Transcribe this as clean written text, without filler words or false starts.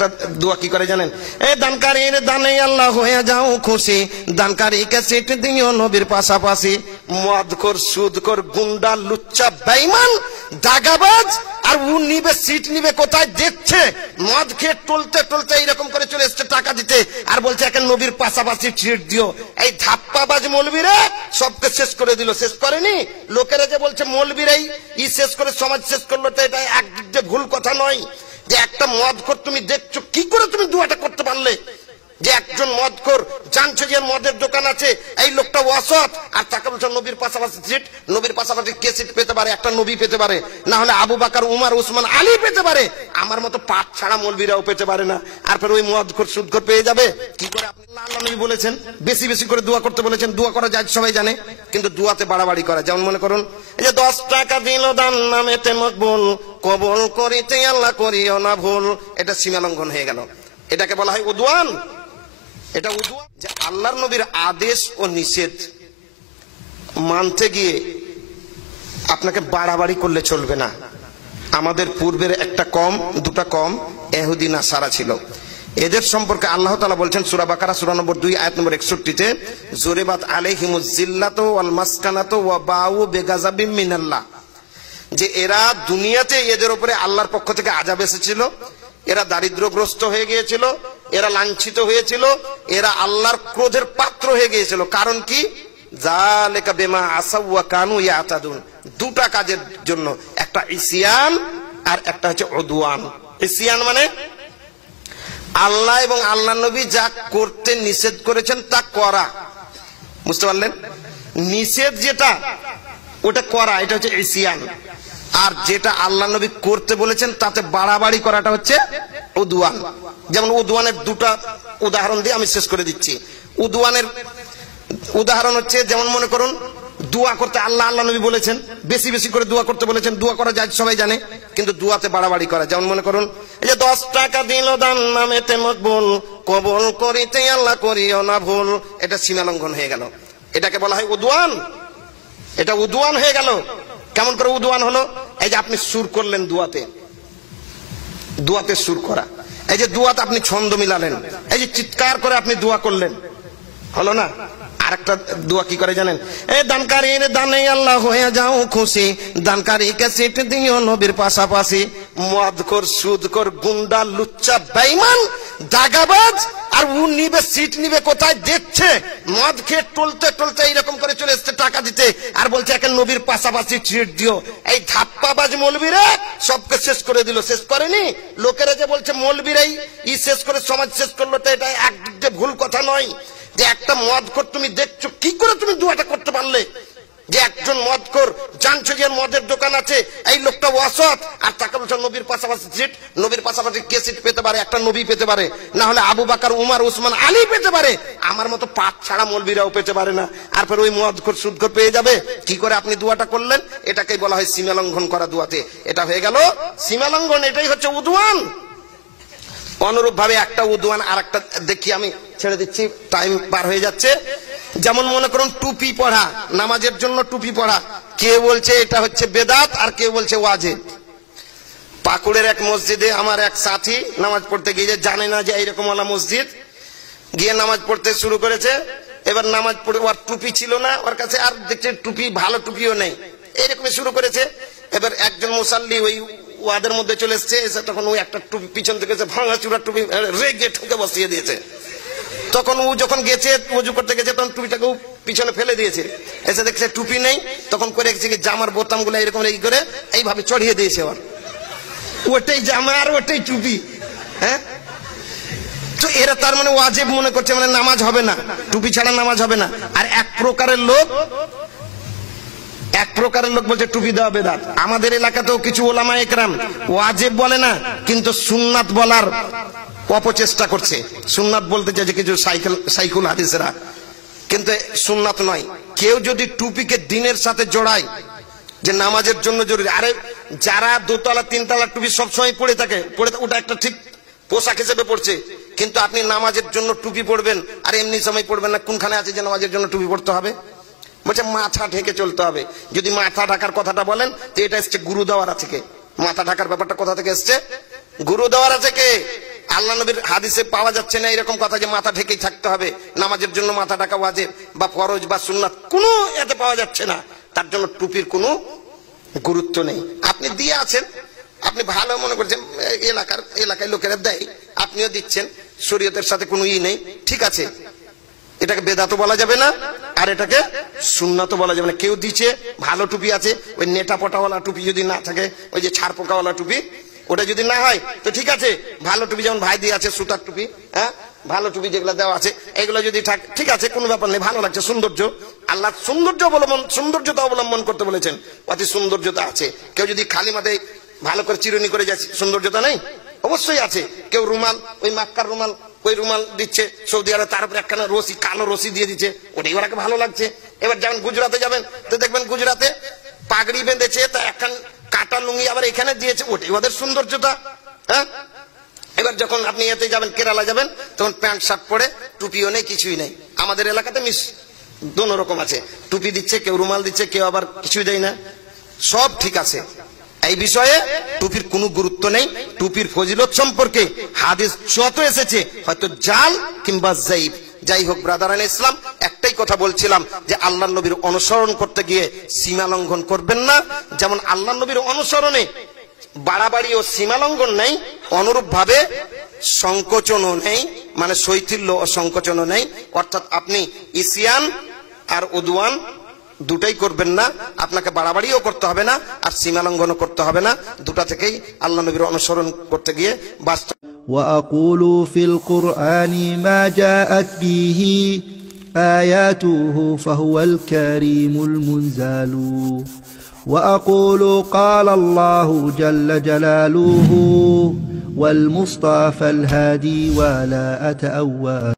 আরেকটা দোয়া কি করে জানেন? এ দানকারীর দানে আল্লাহ হয়ে যাও খুশি, দানকারীকে সিট দিও নবীর পাশাপাশি। মদখোর, সুদখোর, গুন্ডা, লুচ্চা, বেঈমান, দাগাবাজ, আর ও নিবে সিট নিবে কোথায় দেখছে? মদ খেয়ে টলতে টলতে এইরকম করে চলে এসছে টাকা দিতে, আর বলছে একে নবীর পাশাপাশি সিট দিও। এই ধাপ্পাবাজ মৌলবীরা সবকে শেষ করে দিল। শেষ করেনি, লোকেরা যে বলছে মৌলবীরাই শেষ করে সমাজ শেষ করলো, তো এটা একদিক দিয়ে ভুল কথা নয়। যে একটা মদখোর তুমি দেখছো, কি করে তুমি দুয়াটা করতে পারলে? যে একজন মদখোর জানছো যে মদের দোকান আছে, এই লোকটা অসৎ, আর তাকে বলছো নবীর পাশাপাশি সিট। নবীর পাশাপাশি কে সিট পেতে পারে? একটা নবী পেতে পারে, না হলে আবু বকর, উমর, উসমান, আলী পেতে পারে। আমার মতো পাট ছাড়া মৌলবীরাও পেতে পারে না। আর ফের ওই মদখোর, সুদখোর পেয়ে যাবে কি করে? আপনি আল্লাহ নবী বলেছেন বেশি বেশি করে দোয়া করতে বলেছেন। দোয়া করা যায় সবাই জানে, কিন্তু দোয়াতে বাড়াবাড়ি করা। যেমন মনে করুন, এই যে 10 টাকা দিল দান নামেতে মকবুল, কবুল করিতে আল্লাহ করিও না ভুল। এটা সীমা লঙ্ঘন হয়ে গেল। এটাকে বলা হয় উদওয়ান। এটা উদওয়ান, যে আল্লাহর নবীর আদেশ ও নিষেধ মানতে গিয়ে আপনাকে বাড়াবাড়ি করলে চলবে না। আমাদের পূর্বের একটা কম, দুটা কম ইহুদি নাসারা ছিল। এদের সম্পর্কে আল্লাহ তাআলা বলছেন সূরা বাকারা সূরা নম্বর 2 আয়াত নম্বর 61-তে, জুরিবাত আলাইহিমুজ জিল্লাতু ওয়াল মাসকানাতু ওয়া বাউ বিগাযাবিম মিনাল্লাহ। যে এরা দুনিয়াতে এদের উপরে আল্লাহর পক্ষ থেকে আযাব এসেছিল, এরা দারিদ্রগ্রস্ত হয়ে গিয়েছিল, এরা লাঞ্ছিত হয়েছিল, এরা আল্লাহর ক্রোধের পাত্র হয়ে গিয়েছিল। কারণ কি? যালিকা বিমা আসাউ ওয়া কানু ইয়াতাদুন। দুটা কাজের জন্য, একটা ইসিয়ান আর একটা হচ্ছে উদওয়ান। ইসিয়ান মানে আল্লাহ এবং আল্লাহ নবী যা করতে নিষেধ করেছেন তা করা, বুঝতে পারলেন? নিষেধ যেটা ওটা করা, এটা হচ্ছে ইসিয়ান। আর যেটা আল্লাহ নবী করতে বলেছেন তাতে বাড়াবাড়ি করাটা হচ্ছে উদওয়ান। যেমন উদওয়ানের দুটা উদাহরণ দিয়ে আমি শেষ করে দিচ্ছি। উদওয়ানের উদাহরণ হচ্ছে, যেমন মনে করুন দোয়া করতে আল্লাহ নবী বলেছেন বেশি বেশি করে দোয়া করতে বলেছেন। দোয়া করা যায় সবাই জানে, কিন্তু দোয়াতে বাড়াবাড়ি করা। যেমন মনে করুন, এই যে 10 টাকা দিল দান নামেতে মকবুল, কবুল করিতে আল্লাহ করিও না ভুল। এটা সীমা লঙ্ঘন হয়ে গেল। এটাকে বলা হয় উদওয়ান। এটা উদওয়ান হয়ে গেল। কেমন করে উদওয়ান হলো? এই যে আপনি সুর করলেন দোয়াতে, দোয়াতে সুর করা। এই যে দোয়াতে আপনি ছন্দ মিলালেন, এই যে চিৎকার করে আপনি দোয়া করলেন, হলো না? আরেকটা দোয়া কি করে জানেন? এ দানকারীর দানে আল্লাহ হয়ে যাও খুশি, দানকারীকে সিট দিও নবীর পাশাপাশি। মদখোর, সুদখোর, গুন্ডা, লুচ্চা, বেঈমান, দাগাবাজ, আর ও নিবে সিট নিবে কোথায় দেখছে? মদ খেয়ে টলতে টলতে এইরকম করে চলে এসছে টাকা দিতে, আর বলছে একে নবীর পাশাপাশি সিট দিও। এই ধাপ্পাবাজ মৌলবীরা সবকে শেষ করে দিল। শেষ করেনি, লোকেরা যে বলছে মৌলবীরাই শেষ করে সমাজ শেষ করলো, তো এটা একদিক দিয়ে ভুল কথা নয়। যে একটা মদখোর তুমি দেখছো, কি করে তুমি দুয়াটা করতে পারলে? যে একজন মদখোর জানছো যে মদের দোকান আছে, এই লোকটা অসৎ, আর তাকে বলছো নবীর পাশাপাশি সিট। নবীর পাশাপাশি কে সিট পেতে পারে? একটা নবী পেতে পারে, না হলে আবু বকর, উমর, উসমান, আলী পেতে পারে। আমার মতো পাট ছাড়া মৌলবীরাও পেতে পারে না। আর ফের ওই মদখোর, সুদখোর পেয়ে যাবে। কি করে আপনি দুয়াটা করলেন? এটাকেই বলা হয় সীমা লঙ্ঘন করা দোয়াতে। এটা হয়ে গেল সীমা লঙ্ঘন। এটাই হচ্ছে উদওয়ান। অনুরূপ ভাবে একটা উদওয়ান আর একটা দেখি, আমি ছেড়ে দিচ্ছি, টাইম পার হয়ে যাচ্ছে। যেমন মনে করুন টুপি পড়া, নামাজের জন্য টুপি পড়া। কে বলছে এটা হচ্ছে বেদাত, আর কে বলছে ওয়াজিব। পাকুড়ের এক মসজিদে আমার এক সাথী নামাজ পড়তে গিয়ে, জানে না যে এইরকম ওয়ালা মসজিদ, গিয়ে নামাজ পড়তে শুরু করেছে। এবার নামাজ পড়ে ওর টুপি ছিল না ওর কাছে, আর দেখছে টুপি, ভালো টুপিও নেই, এইরকম শুরু করেছে। এবার একজন মুসাল্লি ওই ওয়াদের মধ্যে চলে এসছে, এসে তখন ওই একটা টুপি পিছন থেকে ভাঙা চূড়া টুপি রেগে ঠুকে বসিয়ে দিয়েছে। তখন ও যখন গেছে ওযু করতে গেছে, তখন টুপিটাকে পিছনে ফেলে দিয়েছে। এসে দেখছে টুপি নেই, তখন করে গেছে কি জামার বোতাম গুলো এরকম রেগে করে এইভাবে চড়িয়ে দিয়েছে। ওর ওটাই জামা আর ওটাই টুপি। হ্যাঁ, তো এরা তার মানে ওয়াজিব মনে করছে, মানে নামাজ হবে না, টুপি ছাড়া নামাজ হবে না। আর এক প্রকারের লোক বলছে টুপি দেওয়া বেদাত। আমাদের এলাকাতেও কিছু ওলামা একরাম ওয়াজিব বলে না, কিন্তু সুন্নাত বলার অপচেষ্টা করছে। সুন্নাত বলতে চাই যে কিছু সাইকুল হাদিসেরা, কিন্তু সুন্নাত নয়। কেউ যদি টুপিকে দিনের সাথে জোড়ায় যে নামাজের জন্য জরুরি, আরে যারা দোতলা তিনতলা টুপি সবসময় পড়ে থাকে, ওটা একটা ঠিক পোশাক হিসেবে পড়ছে, কিন্তু আপনি নামাজের জন্য টুপি পড়বেন আর এমনি সময় পড়বেন না। কোনখানে আছে যে নামাজের জন্য টুপি পড়তে হবে? বলছে মাথা ঢেকে চলতে হবে। যদি মাথা ঢাকার কথাটা বলেন তো এটা এসছে গুরুদ্বারা থেকে। মাথা ঢাকার ব্যাপারটা কোথা থেকে এসছে? গুরুদ্বারা থেকে। আল্লাহ নবীর হাদিসে পাওয়া যাচ্ছে না এরকম কথা যে মাথা ঢেকেই থাকতে হবে, নামাজের জন্য মাথা ঢাকা ওয়াজিব বা ফরজ বা সুন্নাত কোনো এতে পাওয়া যাচ্ছে না। তার জন্য টুপির কোনো গুরুত্ব নেই। আপনি দিয়ে আছেন, আপনি ভালো মনে করছেন, এলাকায় লোকেরা দেয়, আপনিও দিচ্ছেন, শরীয়তের সাথে কোনো নেই, ঠিক আছে, এটাকে বেদাতও বলা যাবে না আর এটাকে সুন্নাতও বলা যাবে না। কেউ দিচ্ছে ভালো টুপি আছে, ওই নেটা পটাওয়ালা টুপি যদি না থাকে, ওই যে ছাড় পোকাওয়ালা টুপি, ওটা যদি না হয় তো ঠিক আছে, ভালো টুপি যেমন ভাই দিয়ে আছে সুতার টুপি, হ্যাঁ ভালো টুপি যেগুলো দেওয়া আছে এগুলো যদি থাকে ঠিক আছে, কোনো ব্যাপার নেই, ভালো লাগছে, সৌন্দর্য, আল্লাহ সৌন্দর্যতা অবলম্বন করতে বলেছেন, অতি সৌন্দর্যতা আছে। কেউ যদি খালি মাথায় ভালো করে চিরুনি করে যাচ্ছে, সৌন্দর্যতা নেই? অবশ্যই আছে। কেউ রুমাল, ওই মাক্কার রুমাল, ওই রুমাল দিচ্ছে সৌদি আরবে, তার উপরে একখানা রশি, কালো রশি দিয়ে দিচ্ছে, ওটাই ওরাকে ভালো লাগছে। এবার যেমন গুজরাটে যাবেন তো দেখবেন গুজরাটে পাগড়ি বেঁধেছে, তা একখান কাটা লুঙ্গি আবার এখানে দিয়েছে, ওটাই ওদের সৌন্দর্যতা। হ্যাঁ, এবার যখন আপনি এতে যাবেন, কেরালা যাবেন, তখন প্যান্ট শার্ট পরে, টুপিও নেই, কিছুই নেই। আমাদের এলাকাতে দোনো রকম আছে, টুপি দিচ্ছে, কেউ রুমাল দিচ্ছে, কেউ আবার কিছুই দেয় না, সব ঠিক আছে। এই বিষয়ে টুপির কোনো গুরুত্ব নেই। টুপির ফজিলত সম্পর্কে হাদিস যত এসেছে, হয়তো জাল কিংবা যাইব, যাই হোক ব্রাদারান ইসলাম, একটাই কথা বলছিলাম যে আল্লাহ নবীর অনুসরণ করতে গিয়ে সীমা লঙ্ঘন করবেন না। যেমন আল্লাহ নবীর অনুসরণে বাড়াবাড়ি ও সীমা লঙ্ঘন নেই, অনুরূপ ভাবে সংকোচনও নেই, মানে শৈথিল্য ও সংকোচনও নেই। অর্থাৎ আপনি ইসিয়ান আর উদওয়ান দুটাই করবেন না, আপনাকে বাড়াবাড়িও করতে হবে না আর সীমা লঙ্ঘনও করতে হবে না, দুটা থেকেই আল্লাহ নবীর অনুসরণ করতে গিয়ে বাস্তব। وأقول في القرآن ما جاءت به آياته فهو الكريم المنزل وأقول قال الله جل جلاله والمصطفى الهادي ولا أتأول